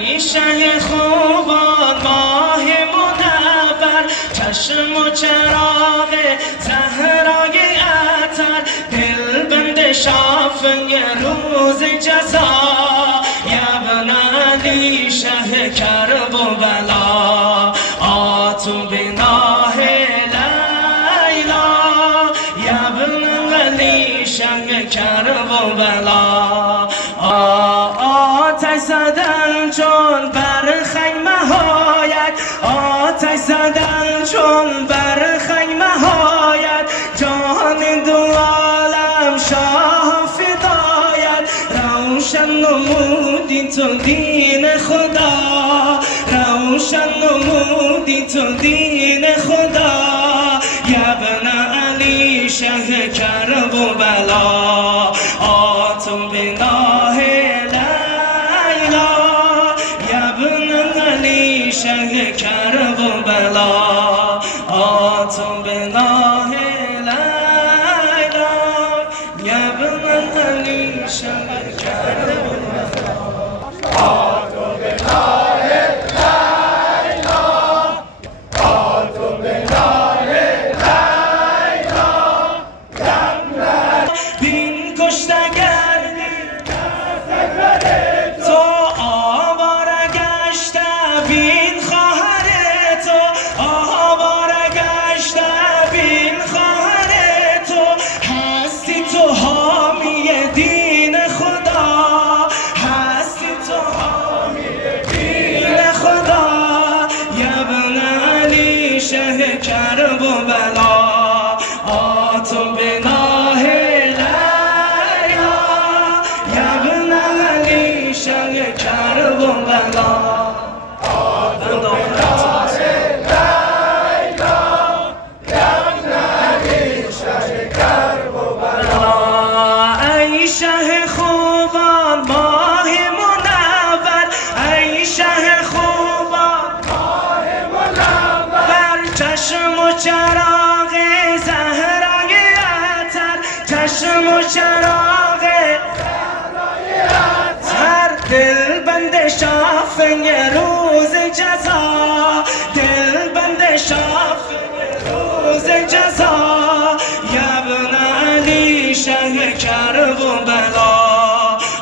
ای شه خوبان ماه منور، چشم و چراغ زهرای عطر، دلبند شافع روز جزا، یابن علی شه کرب و بلا، آتو بناه لیلا، یابن علی شه کرب و بلا. آتش زدن چون بر خیمه هایت، آتش زدن چون بر خیمه هایت، جان دو عالم شاه فدایت، روشن نمودی تو دین خدا، روشن نمودی تو دین خدا، یابن علی شه کرب و بلا، آتم بناه لیلا، یابن علی شه کرب و بلا، آتم بناه لیلا، یابن علی شه کرب و بلا، آتم بناه لیلا، آتم بناه لیلا، بین کشته گردی تو، آواره گشته بین خواهر تو، آواره گشته بین خواهر تو، هستی تو حامی دین خدا، هستی تو حامی دین خدا، یابن علی شه کرب و بلا، آتم بناه لیلا، یابن علی شه کرب و بلا، آتم بناه لیلا، یابن علی شه کرب و بلا. ای شه خوبان ماه منور، ای شه خوبان ماه منور، چشم و چراغ زهرای عطر، چشم و چراغ زهرای عطر، دلبند شافع روز جزا، دلبند شافع روز جزا، یابن علی شه کرب و بلا،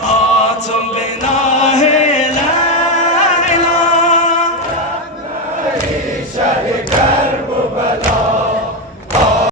آتم بناه لیلا، یابن علی شه کرب